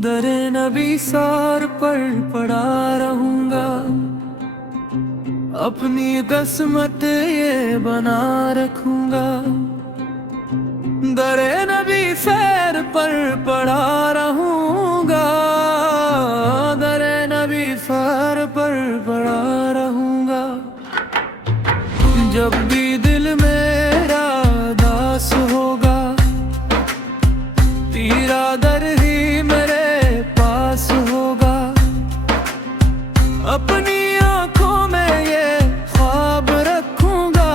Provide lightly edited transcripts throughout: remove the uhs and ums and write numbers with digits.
दरे नबी सार पर पड़ा रहूंगा, अपनी किस्मत ये बना रखूंगा। दरे नबी सैर पर पड़ा रहूंगा, दरे नबी सैर पर पड़ा रहूंगा। जब भी दिल मेरा दास होगा, तेरा दर ही मेरे पास होगा। अपनी आंखों में ये ख्वाब रखूंगा,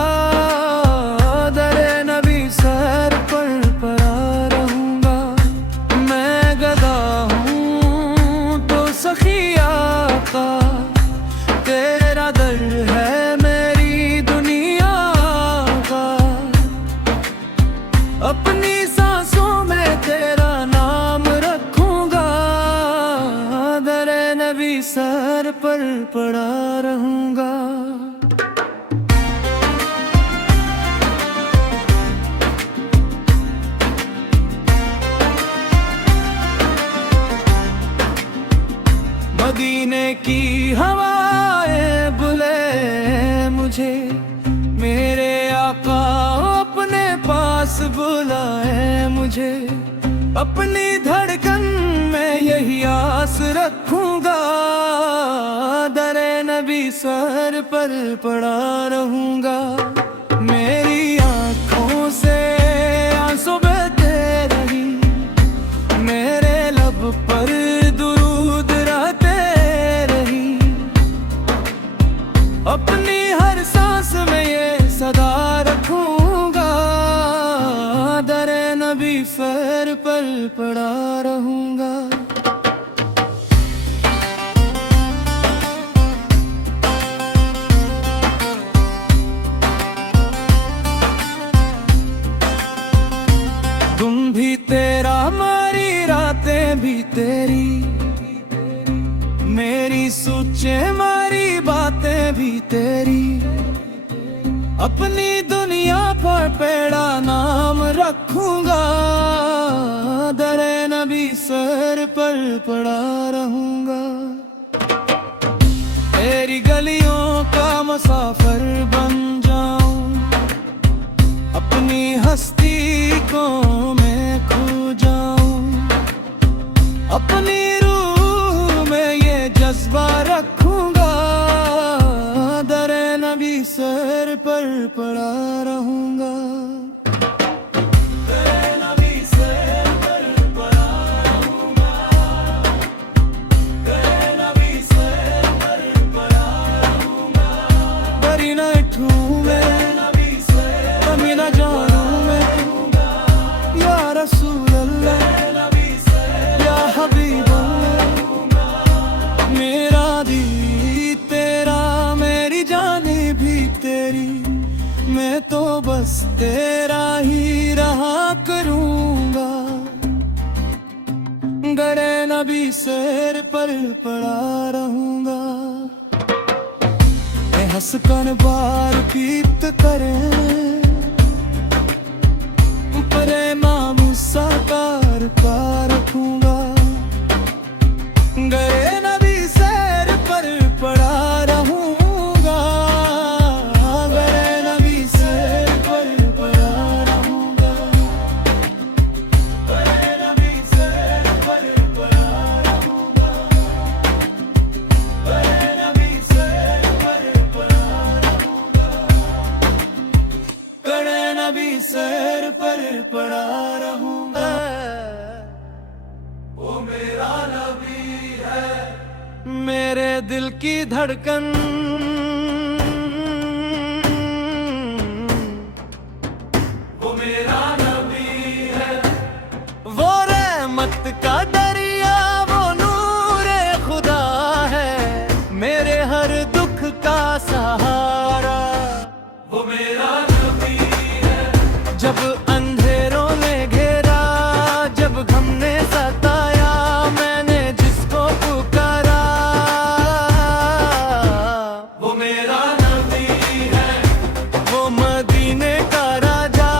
दरे नबी सर पर पड़ा रहूंगा। मैं गदा हूँ तो सखी आका, तेरा दर है मेरी दुनिया का। अपनी सांसों में तेरा नाम रखूंगा, दरे नबी सर पर पड़ा रहूंगा। मदीने की हवाएं बुले मुझे, मेरे आका अपने पास बुलाए मुझे। अपनी धड़कन में यही आस रखूंगा, दरे नबी सर पर पड़ा रहूंगा। मेरी आंखों से आंसू बहते रही, मेरे लब पर दुरूद रहते रही। अपनी हर सांस में ये सदा रखूंगा, दरे नबी सर पर पड़ा रहूंगा। तुम भी तेरा हमारी रातें भी तेरी, मेरी सोचें हमारी बातें भी तेरी। अपनी दुनिया पर पेड़ा नाम रखूंगा, दरे नबी सर पर पड़ा रहूंगा। तेरी गलियों का मुसाफिर बन जाऊं, अपनी हस्ती को मैं खो जाऊं। अपनी रूह में ये जज्बा रखूंगा, दरे नबी सर पर पड़ा रहूंगा। दरे नबी सर पर पड़ा रहूंगा, दरे नबी सर पर पड़ा रहूंगा। डरी न उठूं मैं, कभी न जानूं मैं, या रसूल अल्लाह, या हबीब अल्लाह। मेरा दिल तेरा, मेरी जाने भी तेरी, मैं तो बस तेरा ही रहा करूंगा। गरे नबी सर पर पड़ा रहूंगा। हंसकर बार पीत करें, प्रेमा मुसाकार का रखूंगा। गए नबी सैर पर पड़ा रहूंगा, गए नबी सैर पर पड़ा रहूंगा। गए नबी सैर पर पड़ा रहूंगा, गए नबी सैर पर पड़ा रहूंगा। गए नबी सैर पर पड़ा रहूंगा। वो मेरा नबी है, मेरे दिल की धड़कन। वो मेरा नबी है, वो रहमत का दरिया, वो नूरे खुदा है, मेरे हर दुख का सहारा। वो मेरा नबी है, जब अंधेरों ने घेरा, जब गम ने सताया, मैंने जिसको पुकारा। वो मेरा नबी है, वो मदीने का राजा,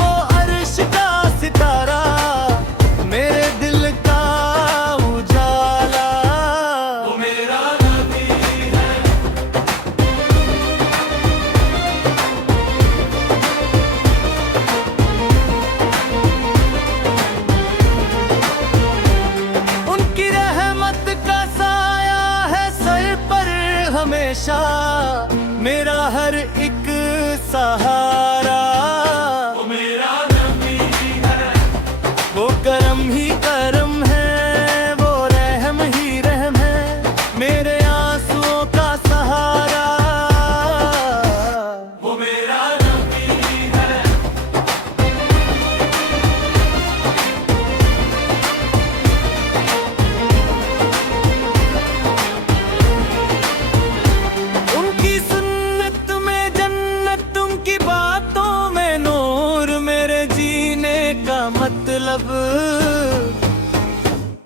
वो अर्श का सितारा, मेरे दिल हमेशा मेरा हर एक सहारा। वो मेरा नबी है, वो करम ही करम है, वो रहम ही रहम है, मेरे आंसुओं का सहारा। वो मेरा नबी है। उनकी सुन्नत में जन्नत, उनकी बातों में नूर, मेरे जीने का मतलब।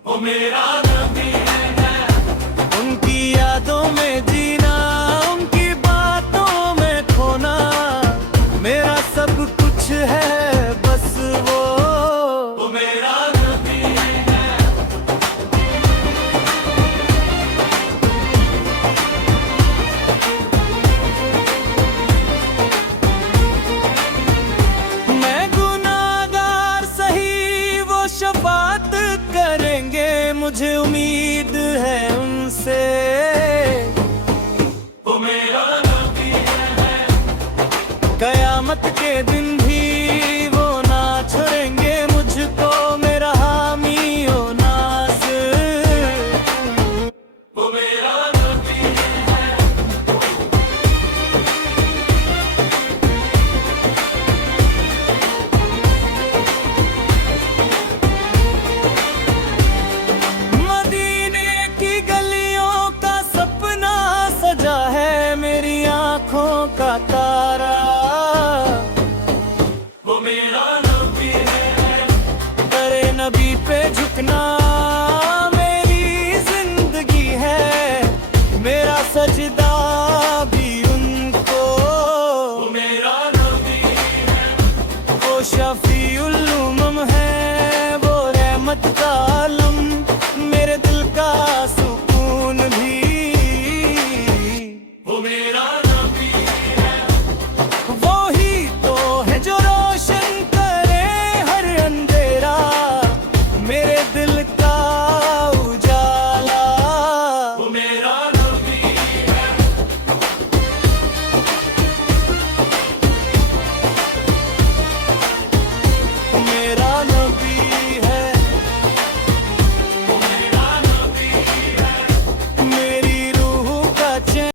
वो मेरा नबी है। उनकी यादों में जीना, उनकी बातों में खोना, मेरा सब कुछ है बस वो। वो मेरा नबी है। मैं गुनाहगार सही, वो शफाअत करेंगे, मुझे उम्मीद है उनसे। वो मेरा नबी है। कयामत के दिन भी वो ना छोड़ेंगे मुझको, मेरा हामी ओ नासिर। वो मेरा नबी है। मदीने की गलियों का सपना सजा है, मेरी आंखों का तारा। वो मेरा नबी है। करे नबी पे झुकना